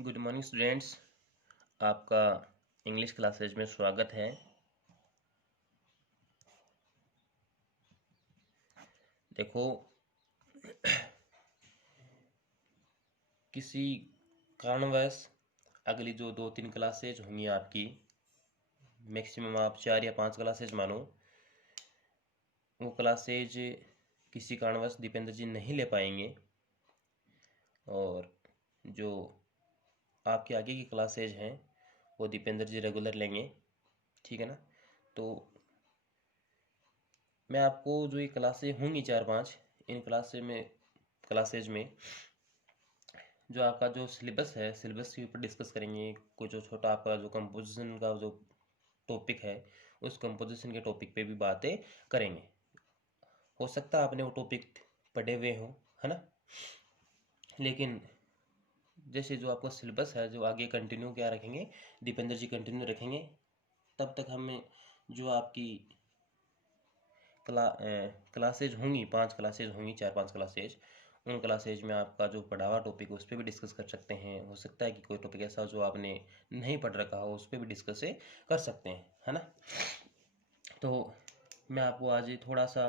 Good morning students. आपका English classes में स्वागत है। देखो, किसी कारणवश अगली जो 2-3 क्लासेज होंगी आपकी, मैक्सिमम आप 4 या 5 क्लासेज मानो, वो क्लासेज किसी कारणवश दीपेंद्र जी नहीं ले पाएंगे और जो आपके आगे की क्लासेज हैं वो दीपेंद्र जी रेगुलर लेंगे, ठीक है ना। तो मैं आपको जो ये क्लासेज होंगी 4-5, इन क्लासेज में जो आपका जो सिलेबस है, सिलेबस के ऊपर डिस्कस करेंगे। कुछ जो छोटा आपका जो कंपोजिशन का जो टॉपिक है, उस कंपोजिशन के टॉपिक पे भी बातें करेंगे। हो सकता है आपने वो टॉपिक पढ़े हुए हो, है ना, लेकिन जैसे जो आपका सिलेबस है जो आगे कंटिन्यू क्या रखेंगे, दीपेंद्र जी कंटिन्यू रखेंगे। तब तक हमें जो आपकी क्लासेज होंगी, 5 क्लासेज होंगी, 4-5 क्लासेज, उन क्लासेज में आपका जो पढ़ा हुआ टॉपिक है उस पर भी डिस्कस कर सकते हैं। हो सकता है कि कोई टॉपिक ऐसा जो आपने नहीं पढ़ रखा हो, उस पर भी डिस्कस कर सकते हैं, है ना। तो मैं आपको आज थोड़ा सा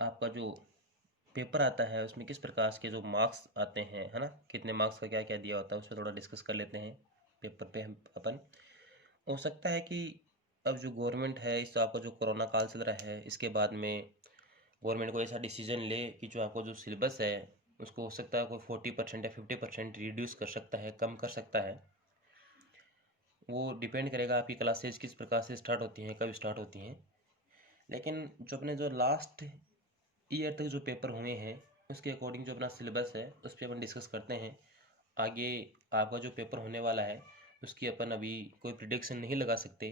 आपका जो पेपर आता है उसमें किस प्रकार के जो मार्क्स आते हैं, है ना, कितने मार्क्स का क्या क्या दिया होता है, उस पर थोड़ा डिस्कस कर लेते हैं पेपर पे हम अपन। हो सकता है कि अब जो गवर्नमेंट है, इस आपका जो कोरोना काल चल रहा है, इसके बाद में गवर्नमेंट को ऐसा डिसीजन ले कि जो आपको जो सिलेबस है उसको हो सकता है कोई 40% या 50% रिड्यूस कर सकता है, कम कर सकता है। वो डिपेंड करेगा आपकी क्लासेज किस प्रकार से स्टार्ट होती हैं, कब स्टार्ट होती हैं। लेकिन जो अपने जो लास्ट ईयर तक जो पेपर हुए हैं उसके अकॉर्डिंग जो अपना सिलेबस है उस पर अपन डिस्कस करते हैं। आगे आपका जो पेपर होने वाला है उसकी अपन अभी कोई प्रिडिक्शन नहीं लगा सकते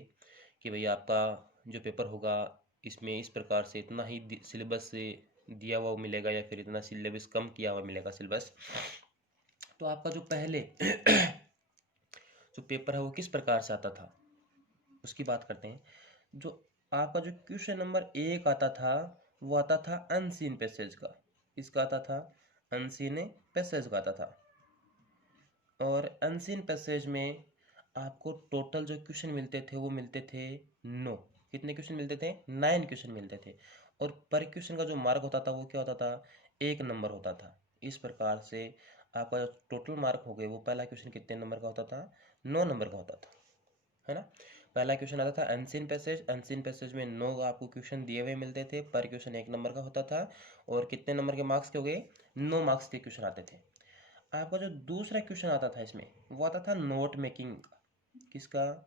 कि भाई आपका जो पेपर होगा इसमें इस प्रकार से इतना ही सिलेबस से दिया हुआ मिलेगा या फिर इतना सिलेबस कम किया हुआ मिलेगा सिलेबस। तो आपका जो पहले जो पेपर है वो किस प्रकार से आता था उसकी बात करते हैं। जो आपका जो क्वेश्चन नंबर 1 आता था वो आता था अनसीन पैसेज का। इसका आता था अनसीन पैसेज का आता था। और अनसीन पैसेज में आपको टोटल जो क्वेश्चन मिलते थे वो मिलते थे 9। कितने क्वेश्चन मिलते थे? 9 क्वेश्चन मिलते थे। और पर क्वेश्चन का जो मार्क होता था वो क्या होता था? 1 नंबर होता था। इस प्रकार से आपका जो टोटल मार्क हो गए वो पहला क्वेश्चन कितने नंबर का होता था? 9 नंबर का होता था, है ना। पहला क्वेश्चन आता था अनसीन पैसेज। अनसीन पैसेज में 9 आपको क्वेश्चन दिए हुए मिलते थे, पर क्वेश्चन 1 नंबर का होता था। और कितने नंबर के मार्क्स के हो गए? 9 मार्क्स के क्वेश्चन आते थे। आपका जो दूसरा क्वेश्चन आता था इसमें वो आता था नोट मेकिंग का। किसका?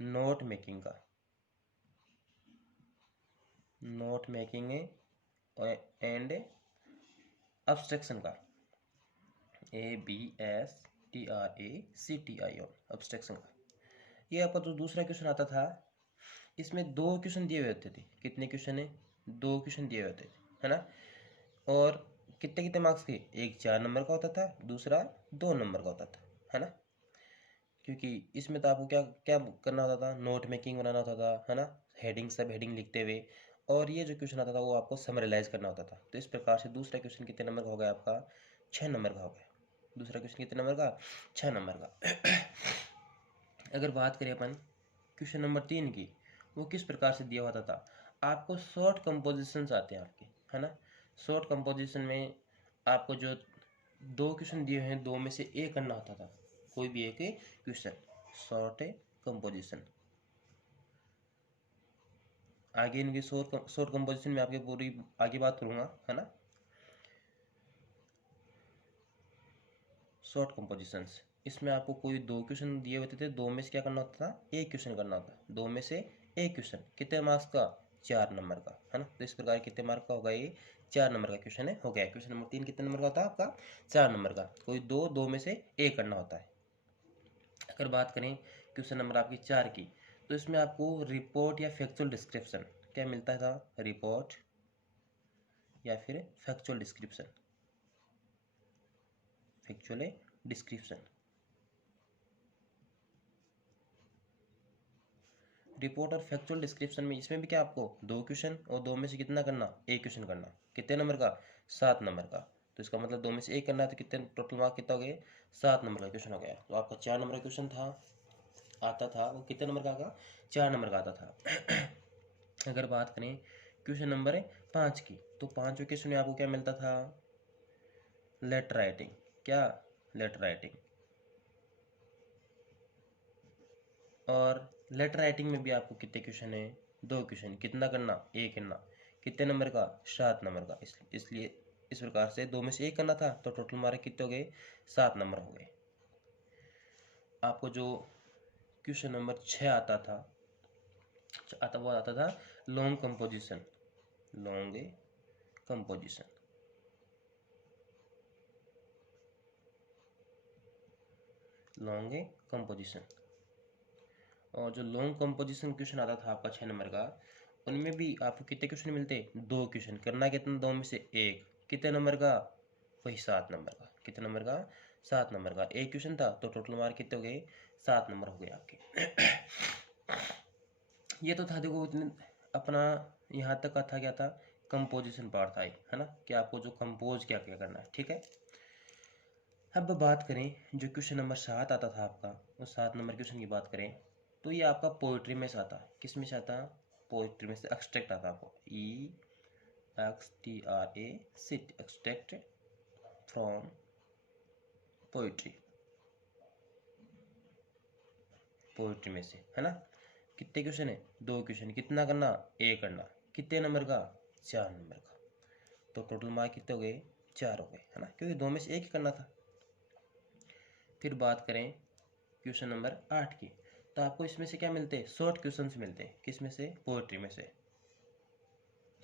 नोट मेकिंग का। नोट मेकिंग एंड अब्स्ट्रक्शन का। ABSTRACTION, अब्स्ट्रक्शन का। ये आपका जो दूसरा क्वेश्चन आता था इसमें 2 क्वेश्चन दिए हुए होते थे। कितने क्वेश्चन है? 2 क्वेश्चन दिए हुए होते थे, है ना। और कितने कितने मार्क्स के? एक 4 नंबर का होता था, दूसरा 2 नंबर का होता था, है ना। क्योंकि इसमें तो आपको क्या क्या करना होता था? नोट मेकिंग बनाना होता था, है ना, हेडिंग सब हेडिंग लिखते हुए। और ये जो क्वेश्चन आता था वो आपको समराइज करना होता था। तो इस प्रकार से दूसरा क्वेश्चन कितने नंबर का हो गया आपका? 6 नंबर का हो गया। दूसरा क्वेश्चन कितने नंबर का? 6 नंबर का। अगर बात करें अपन क्वेश्चन नंबर 3 की, वो किस प्रकार से दिया होता था? आपको शॉर्ट कंपोजिशंस आते हैं आपके, है ना। शॉर्ट कंपोजिशन में आपको जो 2 क्वेश्चन दिए हैं, 2 में से एक करना होता था, कोई भी एक क्वेश्चन। Short composition. आगे इनकी शॉर्ट कंपोजिशन में आपके पूरी आगे बात करूंगा, है ना। शॉर्ट कंपोजिशंस, इसमें आपको कोई 2 क्वेश्चन दिए होते थे, 2 में से क्या करना होता था? एक क्वेश्चन करना होता। 2 में से एक क्वेश्चन कितने मार्क्स का? 4 नंबर का, है ना। तो इस प्रकार कितने मार्क का होगा? ये 4 नंबर का क्वेश्चन है, हो गया। क्वेश्चन नंबर 3 कितने नंबर का होता है आपका? 4 नंबर का। कोई 2 में से एक करना होता है। अगर बात करें क्वेश्चन नंबर आपकी 4 की, तो इसमें आपको रिपोर्ट या फैक्चुअल डिस्क्रिप्शन क्या मिलता था? रिपोर्ट या फिर factual description. Factual description. Report और फैक्चुअल डिस्क्रिप्शन में इसमें भी क्या आपको 2 क्वेश्चन और 2 में से कितना करना? एक क्वेश्चन करना। कितने नंबर का? 7 नंबर का। तो इसका मतलब 2 में से 1 करना है, तो कितने टोटल मार्क कितना हो गए? 7 नंबर का क्वेश्चन हो गया। तो आपका 4 नंबर का क्वेश्चन आता था, वो कितने नंबर का आएगा? 4 नंबर का आता था। अगर बात करें क्वेश्चन नंबर 5 की, तो 5वें क्वेश्चन में आपको क्या मिलता था? Letter writing. क्या? Letter writing. और लेटर राइटिंग में भी आपको कितने क्वेश्चन है? 2 क्वेश्चन। कितना करना? 1 करना। कितने नंबर का? 7 नंबर का। इसलिए इस प्रकार से 2 में से 1 करना था, तो टोटल मार्क कितने हो गए? 7 नंबर हो गए। आपको जो क्वेश्चन नंबर 6 वो आता था long composition. Long composition. Long composition. और जो लॉन्ग कंपोजिशन क्वेश्चन आता था आपका 6 नंबर का, उनमें भी आपको कितने क्वेश्चन मिलते? 2 क्वेश्चन। करना कितना? 2 में से 1। कितने नंबर का? वही 7 नंबर का। कितने नंबर का? 7 नंबर का। 1 क्वेश्चन था, तो टोटल मार्क कितने हो गए? 7 नंबर हो गए आपके। ये तो था, देखो इतने अपना यहाँ तक का था। क्या था? कंपोजिशन पार्ट था, है ना, कि आपको जो कंपोज क्या क्या करना है। ठीक है। अब बात करें जो क्वेश्चन नंबर 7 आता था आपका, उस 7 नंबर क्वेश्चन की बात करें, तो ये आपका पोइट्री में से आता। किस में से आता? पोइट्री में से। एक्सट्रैक्ट आता आपको, EXTRA सिट, एक्सट्रैक्ट फ्रॉम पोइट्री। पोइट्री में से, है ना। कितने क्वेश्चन है? 2 क्वेश्चन। कितना करना? 1 करना। कितने नंबर का? 4 नंबर का। तो टोटल मार्क कितने हो गए? 4 हो गए, है ना, क्योंकि 2 में से 1 ही करना था। फिर बात करें क्वेश्चन नंबर 8 की, तो आपको इसमें से क्या मिलते हैं? शॉर्ट क्वेश्चन मिलते हैं। किस में से? पोएट्री में से।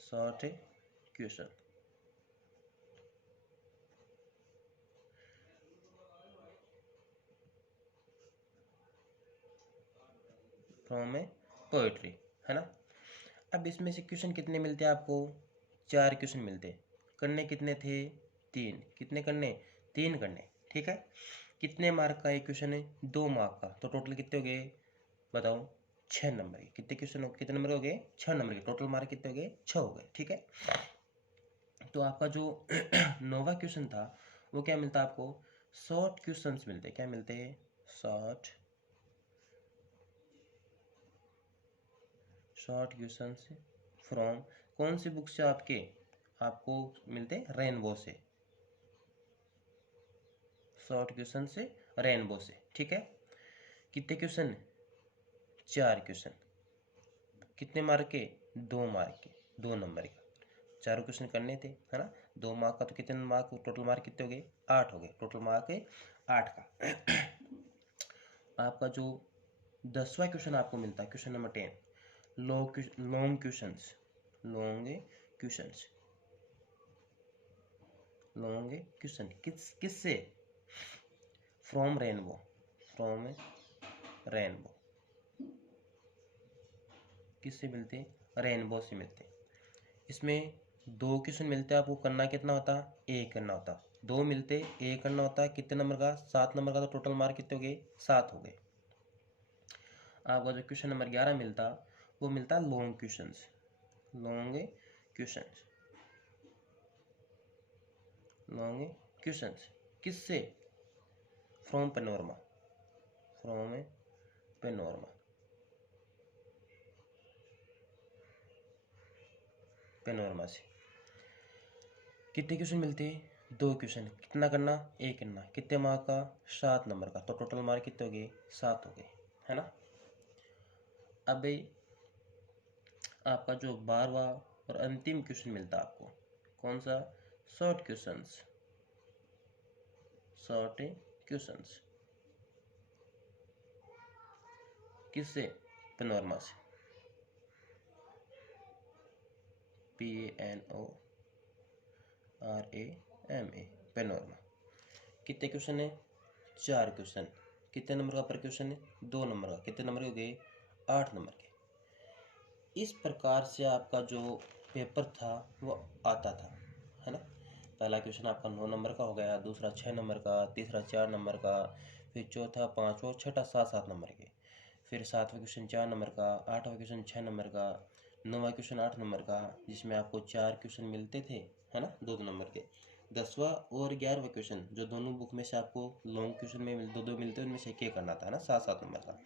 शॉर्ट क्वेश्चन फ्रॉम पोएट्री, है ना। अब इसमें से क्वेश्चन कितने मिलते हैं आपको? 4 क्वेश्चन मिलते हैं। करने कितने थे? 3। कितने करने? 3 करने। ठीक है। कितने मार्क का एक क्वेश्चन है? 2 मार्क का। तो टोटल कितने हो गए? बताओ। 6 नंबर के। कितने क्वेश्चन कितने नंबर हो गए? 6 नंबर के। टोटल मार्क कितने हो गए? 6 हो गए। ठीक है। तो आपका जो नोवा क्वेश्चन था, वो क्या मिलता है आपको? शॉर्ट क्वेश्चंस मिलते हैं। क्या मिलते हैं? शॉर्ट क्वेश्चंस फ्रॉम कौन सी बुक से आपको मिलते हैं? रेनबो से। शॉर्ट क्वेश्चन से रेनबो से। ठीक है। कितने क्वेश्चन? 4 क्वेश्चन। कितने मार्क के? 2 मार्क के। 2 नंबर के। चारों क्वेश्चन करने थे, है ना। 2 मार्क का, तो कितने मार्क? टोटल मार्क कितने हो गए? 8 हो गए। टोटल मार्क 8 का। आपका जो 10वां क्वेश्चन आपको मिलता है, question number 10, long questions. Long questions. Long question किससे? From Rainbow. From Rainbow. किससे मिलते? रेनबो से मिलते। इसमें 2 क्वेश्चन मिलते हैं आपको। करना कितना होता? 1 करना होता। 2 मिलते, 1 करना होता है। कितने नंबर का? 7 नंबर का। तो टोटल मार्क कितने हो गए? 7 हो गए। आपका जो क्वेश्चन नंबर 11 मिलता, वो मिलता long questions. Long questions. Long questions किससे? From Panorama. From Panorama. Panorama से। कितने क्वेश्चन मिलते हैं? 2 क्वेश्चन। कितना करना? 1 करना। कितने मार्क का? 7 नंबर का। तो टोटल मार्क कितने हो गए? 7 हो गए, है ना। अब आपका जो 12वां और अंतिम क्वेश्चन मिलता है आपको, कौन सा? Short questions. शॉर्ट क्वेश्चंस किससे? पेनोरमा से। PANORAMA। पेनोरमा। कितने क्वेश्चन है? 4 क्वेश्चन। कितने नंबर का पर क्वेश्चन है? 2 नंबर का। कितने नंबर हो गए? 8 नंबर के। इस प्रकार से आपका जो पेपर था वो आता था, है ना। पहला क्वेश्चन आपका 9 नंबर का हो गया, दूसरा 6 नंबर का, तीसरा 4 नंबर का, फिर चौथा, पाँचवा, छठा 7-7 नंबर के। फिर 7वां क्वेश्चन 4 नंबर का, 8वां क्वेश्चन 6 नंबर का, 9वां क्वेश्चन 8 नंबर का, जिसमें आपको 4 क्वेश्चन मिलते थे, है ना, 2-2 नंबर के। 10वां और 11वां क्वेश्चन जो दोनों बुक में से आपको लॉन्ग क्वेश्चन में दो दो मिलते हैं, उनमें से एक करना था, है ना, 7 7 नंबर का।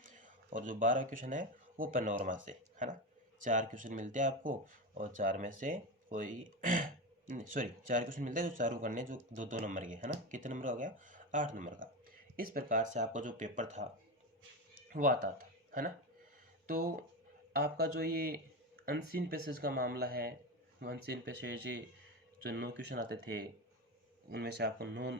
और जो 12वां क्वेश्चन है वो पेनोरमा से, है ना। 4 क्वेश्चन मिलते हैं आपको, और 4 में से कोई सॉरी 4 क्वेश्चन मिलते हैं जो चारों करने, जो दो दो नंबर के, है ना। कितने नंबर हो गया, 8 नंबर का। इस प्रकार से आपका जो पेपर था वो आता था, है ना। तो आपका जो ये अनसीन पैसेज का मामला है, अनसीन पैसेज जो 9 क्वेश्चन आते थे, उनमें से आपको 9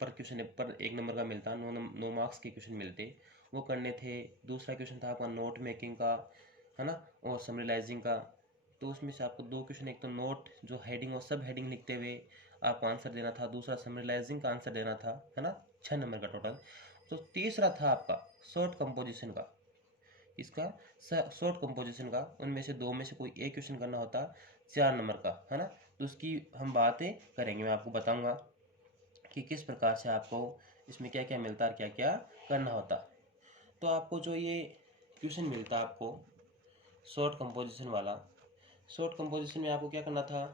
पर क्वेश्चन पर 1 नंबर का मिलता, 9 मार्क्स के क्वेश्चन मिलते, वो करने थे। दूसरा क्वेश्चन था आपका नोट मेकिंग का, है ना, और समराइजिंग का। तो उसमें से आपको 2 क्वेश्चन, एक तो नोट जो हेडिंग और सब हेडिंग लिखते हुए आपको आंसर देना था, दूसरा समराइजिंग का आंसर देना था, है ना। 6 नंबर का टोटल। तो तीसरा था आपका शॉर्ट कंपोजिशन का, इसका शॉर्ट कंपोजिशन का, उनमें से 2 में से कोई एक क्वेश्चन करना होता, 4 नंबर का, है ना। तो उसकी हम बातें करेंगे, मैं आपको बताऊंगा कि किस प्रकार से आपको इसमें क्या क्या मिलता है और क्या क्या करना होता। तो आपको जो ये क्वेश्चन मिलता आपको शॉर्ट कंपोजिशन वाला, शॉर्ट कंपोजिशन में आपको क्या करना था,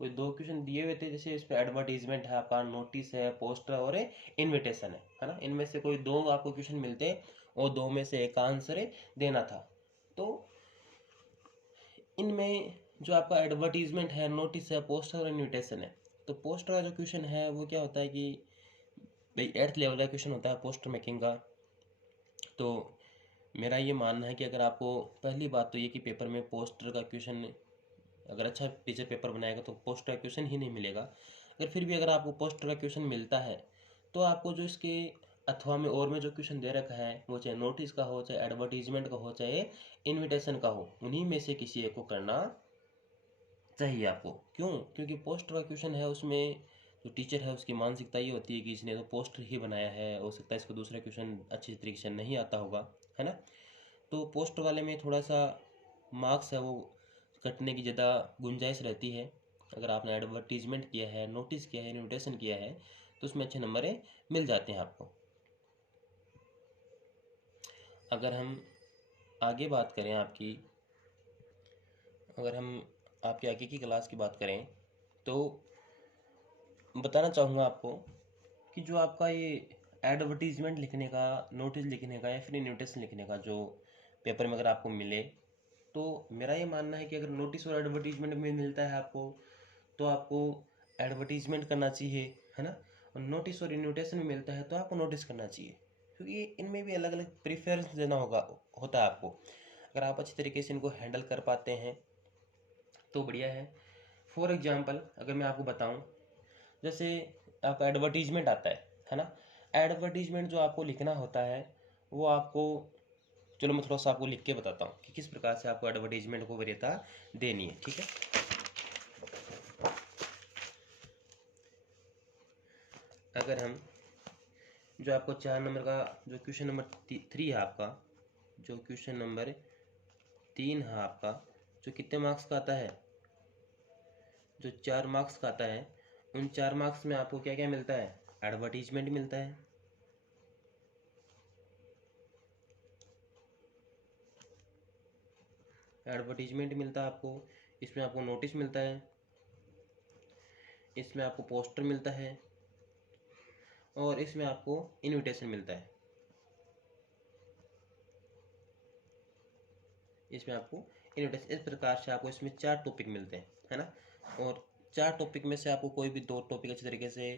कोई 2 क्वेश्चन दिए हुए थे, जैसे इस पे एडवर्टीजमेंट है आपका, नोटिस है, पोस्टर और इनविटेशन है ना। इनमें से कोई 2 आपको क्वेश्चन मिलते और 2 में से एक आंसर देना था। तो इनमें जो आपका एडवर्टीजमेंट है, नोटिस है, पोस्टर और इनविटेशन है। तो पोस्टर का जो क्वेश्चन है वो क्या होता है कि भाई 8th लेवल का क्वेश्चन होता है पोस्टर मेकिंग का। तो मेरा ये मानना है कि अगर आपको, पहली बात तो ये कि पेपर में पोस्टर का क्वेश्चन, अगर अच्छा टीचर पेपर बनाएगा तो पोस्टर का क्वेश्चन ही नहीं मिलेगा। अगर फिर भी अगर आपको पोस्टर का क्वेश्चन मिलता है, तो आपको जो इसके अथवा में और में जो क्वेश्चन दे रखा है, वो चाहे नोटिस का हो, चाहे एडवर्टीजमेंट का हो, चाहे इनविटेशन का हो, उन्हीं में से किसी एक को करना चाहिए आपको। क्यों? क्योंकि पोस्टर का क्वेश्चन है, उसमें जो टीचर है उसकी मानसिकता ये होती है कि इसने तो पोस्टर ही बनाया है, हो सकता है इसको दूसरा क्वेश्चन अच्छी तरीके से नहीं आता होगा, है ना। तो पोस्टर वाले में थोड़ा सा मार्क्स है वो कटने की ज़्यादा गुंजाइश रहती है। अगर आपने एडवर्टीजमेंट किया है, नोटिस किया है, इन्विटेशन किया है, तो उसमें अच्छे नंबर मिल जाते हैं आपको। अगर हम आगे बात करें आपकी, अगर हम आपके आगे की क्लास की बात करें, तो बताना चाहूँगा आपको कि जो आपका ये एडवर्टीजमेंट लिखने का, नोटिस लिखने का या फिर इन्विटेशन लिखने का जो पेपर में अगर आपको मिले, तो मेरा ये मानना है कि अगर नोटिस और एडवर्टीजमेंट में मिलता है आपको, तो आपको एडवर्टीजमेंट करना चाहिए, है ना। और नोटिस और इन्विटेशन में मिलता है तो आपको नोटिस करना चाहिए, क्योंकि इनमें भी अलग अलग प्रेफरेंस देना होता है आपको। अगर आप अच्छी तरीके से इनको हैंडल कर पाते हैं तो बढ़िया है। फॉर एग्जाम्पल अगर मैं आपको बताऊं, जैसे आपका एडवर्टीजमेंट आता है ना। एडवर्टीजमेंट जो आपको लिखना होता है वो आपको, चलो मैं थोड़ा सा आपको लिख के बताता हूँ कि किस प्रकार से आपको एडवर्टीजमेंट को वरीयता देनी है, ठीक है। अगर हम जो आपको 4 नंबर का जो क्वेश्चन नंबर 3 है आपका, जो क्वेश्चन नंबर 3 है आपका, जो कितने मार्क्स का आता है, जो 4 मार्क्स का आता है, उन 4 मार्क्स में आपको क्या क्या मिलता है, एडवर्टीजमेंट मिलता है, एडवर्टीजमेंट मिलता है आपको, इसमें आपको नोटिस मिलता है, इसमें आपको पोस्टर मिलता है, और इसमें आपको इनविटेशन मिलता है। इसमें आपको इनविटेशन, इस प्रकार से आपको इसमें 4 टॉपिक मिलते हैं, है ना। और 4 टॉपिक में से आपको कोई भी 2 टॉपिक अच्छी तरीके से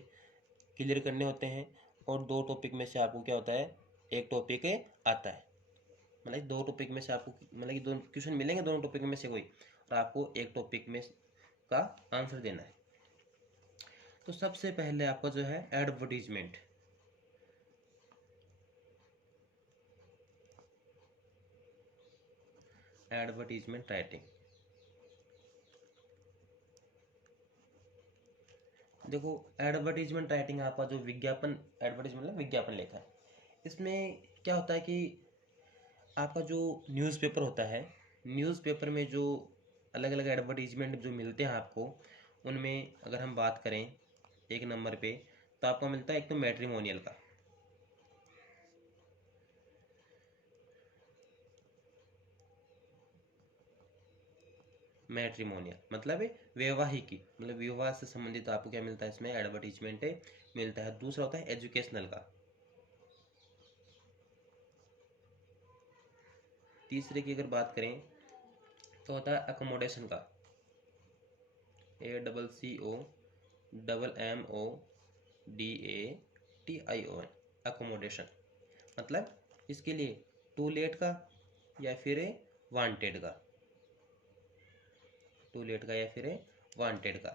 क्लियर करने होते हैं, और 2 टॉपिक में से आपको क्या होता है, एक टॉपिक आता है। मतलब 2 टॉपिक में से आपको, मतलब कि 2 क्वेश्चन मिलेंगे दोनों टॉपिक में से कोई, और आपको एक टॉपिक में का आंसर देना है। तो सबसे पहले आपका जो है एडवर्टीजमेंट, एडवर्टीजमेंट राइटिंग। देखो एडवर्टीजमेंट राइटिंग आपका जो विज्ञापन, एडवर्टीजमेंट मतलब विज्ञापन लेखा है, इसमें क्या होता है कि आपका जो न्यूज़पेपर होता है, न्यूज़पेपर में जो अलग अलग एडवर्टीजमेंट जो मिलते हैं आपको, उनमें अगर हम बात करें 1 नंबर पे, तो आपको मिलता है एक तो मैट्रिमोनियल का, मैट्रिमोनियल मतलब वैवाहिकी, मतलब विवाह से संबंधित आपको क्या मिलता है इसमें, एडवर्टीजमेंट मिलता है। दूसरा होता है एजुकेशनल का। तीसरे की अगर बात करें तो होता है अकोमोडेशन का, ACCOMMODATION, अकोमोडेशन मतलब इसके लिए टू लेट का या फिर वांटेड का, टू लेट का या फिर वांटेड का,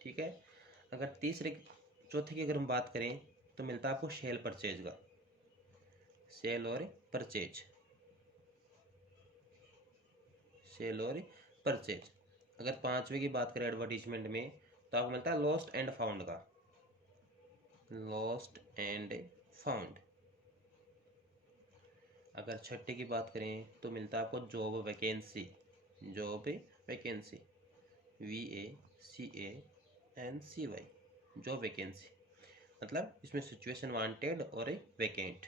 ठीक है। अगर चौथे की अगर हम बात करें तो मिलता है आपको सेल परचेज का, सेल और परचेज, सेल और परचेज। अगर पांचवे की बात करें एडवर्टीजमेंट में तो आपको मिलता है लॉस्ट एंड फाउंड का, लॉस्ट एंड फाउंड। अगर छठे की बात करें तो मिलता है आपको job vacancy, job vacancy, VACANCY, job vacancy मतलब इसमें सिचुएशन वांटेड और वैकेंट,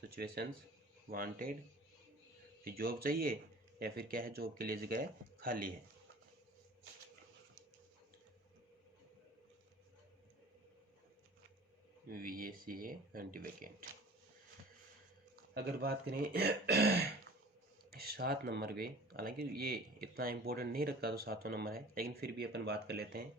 सिचुएशंस वांटेड कि जॉब चाहिए या फिर क्या है जॉब के लिए जगह खाली है। VACA anti vacant. अगर बात करें 7 नंबर पे, हालांकि ये इतना इम्पोर्टेंट नहीं रखा तो 7वां नंबर है, लेकिन फिर भी अपन बात कर लेते हैं।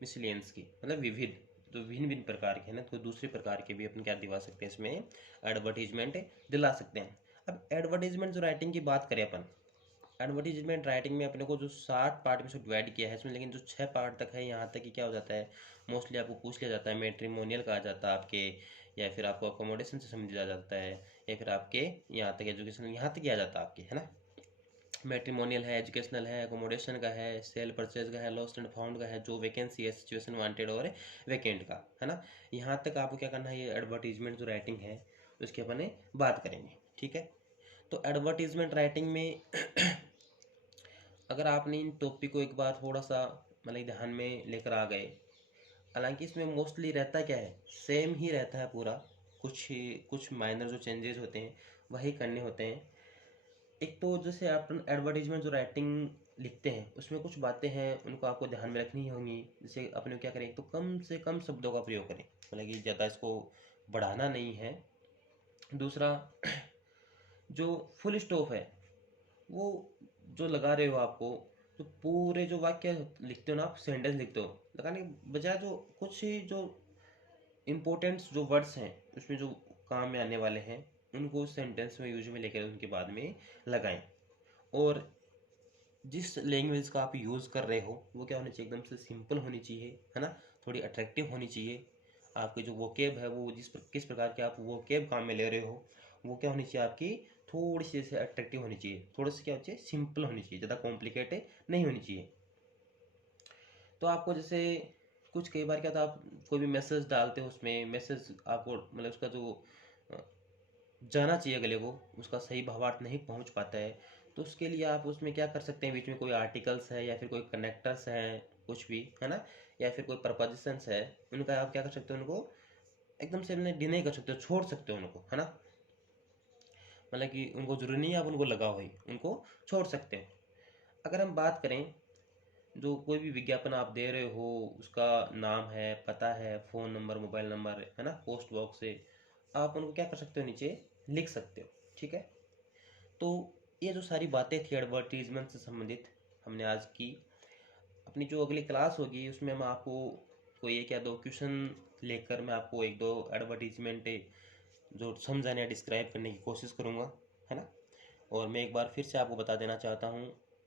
मिसलेनियस की मतलब विविध, तो भिन्न भिन्न प्रकार के हैं ना, तो दूसरे प्रकार के भी अपन क्या दिला सकते हैं इसमें, एडवर्टीजमेंट दिला सकते हैं। अब एडवर्टीजमेंट जो राइटिंग की बात करें अपन, एडवर्टीजमेंट राइटिंग में अपने को जो 60 पार्ट में से डिवाइड किया है इसमें, लेकिन जो 6 पार्ट तक है यहाँ तक कि क्या हो जाता है, मोस्टली आपको पूछ लिया जाता है, मैट्रिमोनियल का आ जाता है आपके, या फिर आपको अकोमोडेशन से समझा जाता है, या फिर आपके यहाँ तक एजुकेशन यहाँ तक ही आ जाता है आपके, है ना। मैट्रिमोनियल है, एजुकेशनल है, अकोमोडेशन का है, सेल परचेज का है, लॉस्ट एंड फाउंड का है, जो वैकेंसी है, सिचुएशन वांटेड और वैकेंट का, है ना। यहाँ तक आपको क्या करना है, ये एडवर्टीजमेंट जो राइटिंग है उसकी अपन बात करेंगे, ठीक है। तो एडवर्टीजमेंट राइटिंग में अगर आपने इन टॉपिक को एक बार थोड़ा सा मतलब ध्यान में लेकर आ गए, हालांकि इसमें मोस्टली रहता क्या है, सेम ही रहता है पूरा, कुछ माइनर जो चेंजेस होते हैं वही करने होते हैं। एक तो जैसे अपन एडवर्टीजमेंट जो राइटिंग लिखते हैं उसमें कुछ बातें हैं उनको आपको ध्यान में रखनी होंगी। जैसे अपने क्या करें, तो कम से कम शब्दों का प्रयोग करें, मतलब कि ज़्यादा इसको बढ़ाना नहीं है। दूसरा, जो फुल स्टॉप है वो जो लगा रहे हो आपको, तो पूरे जो वाक्य लिखते हो ना, आप सेंटेंस लिखते हो, लगाने के बजाय जो कुछ ही जो इम्पोर्टेंट्स जो वर्ड्स हैं उसमें जो काम में आने वाले हैं उनको सेंटेंस में यूज में लेकर उनके बाद में लगाएं। और जिस लैंग्वेज का आप यूज़ कर रहे हो वो क्या होनी चाहिए, एकदम से सिंपल होनी चाहिए, है ना, थोड़ी अट्रैक्टिव होनी चाहिए। आपकी जो वोकेब है वो किस प्रकार के आप वोकेब काम में ले रहे हो वो क्या होनी चाहिए आपकी, थोड़ी सी जैसे अट्रैक्टिव होनी चाहिए, थोड़ी सी क्या होनी चाहिए, सिंपल होनी चाहिए, ज़्यादा कॉम्प्लिकेटेड नहीं होनी चाहिए। तो आपको जैसे कुछ कई बार क्या था, आप कोई भी मैसेज डालते हो उसमें मैसेज आपको मतलब उसका जो अ, जाना चाहिए अगले को, उसका सही भावार्थ नहीं पहुंच पाता है, तो उसके लिए आप उसमें क्या कर सकते हैं, बीच में कोई आर्टिकल्स है या फिर कोई कनेक्टर्स हैं, कुछ भी है ना, या फिर कोई प्रपोजिशंस है, उनका आप क्या कर सकते हो, उनको एकदम से डिनाई कर सकते हो, छोड़ सकते हो उनको, है ना। मतलब कि उनको जरूरी नहीं है आप उनको लगाओ ही, उनको छोड़ सकते हैं। अगर हम बात करें, जो कोई भी विज्ञापन आप दे रहे हो उसका नाम है, पता है, फ़ोन नंबर, मोबाइल नंबर, है ना, पोस्ट बॉक्स से आप उनको क्या कर सकते हो, नीचे लिख सकते हो, ठीक है। तो ये जो सारी बातें थी एडवर्टीजमेंट से संबंधित हमने आज की। अपनी जो अगली क्लास होगी उसमें मैं आपको कोई एक या दो क्वेश्चन लेकर मैं आपको एक दो एडवर्टीजमेंट जो समझाने या डिस्क्राइब करने की कोशिश करूँगा, है ना। और मैं एक बार फिर से आपको बता देना चाहता हूँ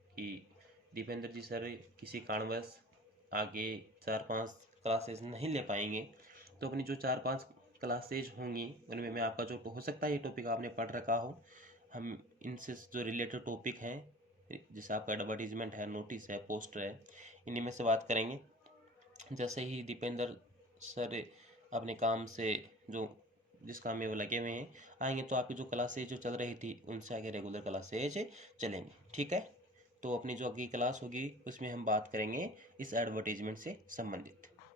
कि दीपेंद्र जी सर किसी कारणवश आगे 4-5 क्लासेस नहीं ले पाएंगे, तो अपनी जो 4-5 क्लासेज होंगी उनमें मैं आपका जो हो सकता है ये टॉपिक आपने पढ़ रखा हो, हम इनसे जो रिलेटेड टॉपिक हैं, जैसे आपका एडवर्टीजमेंट है, नोटिस है, पोस्टर है, इन्हीं में से बात करेंगे। जैसे ही दीपेंद्र सर अपने काम से जो जिस काम में वो लगे हुए हैं आएंगे, तो आपकी जो क्लासेज जो चल रही थी उनसे आगे रेगुलर क्लासेज चलेंगी, ठीक है। तो अपनी जो अगली क्लास होगी उसमें हम बात करेंगे इस एडवर्टीजमेंट से संबंधित।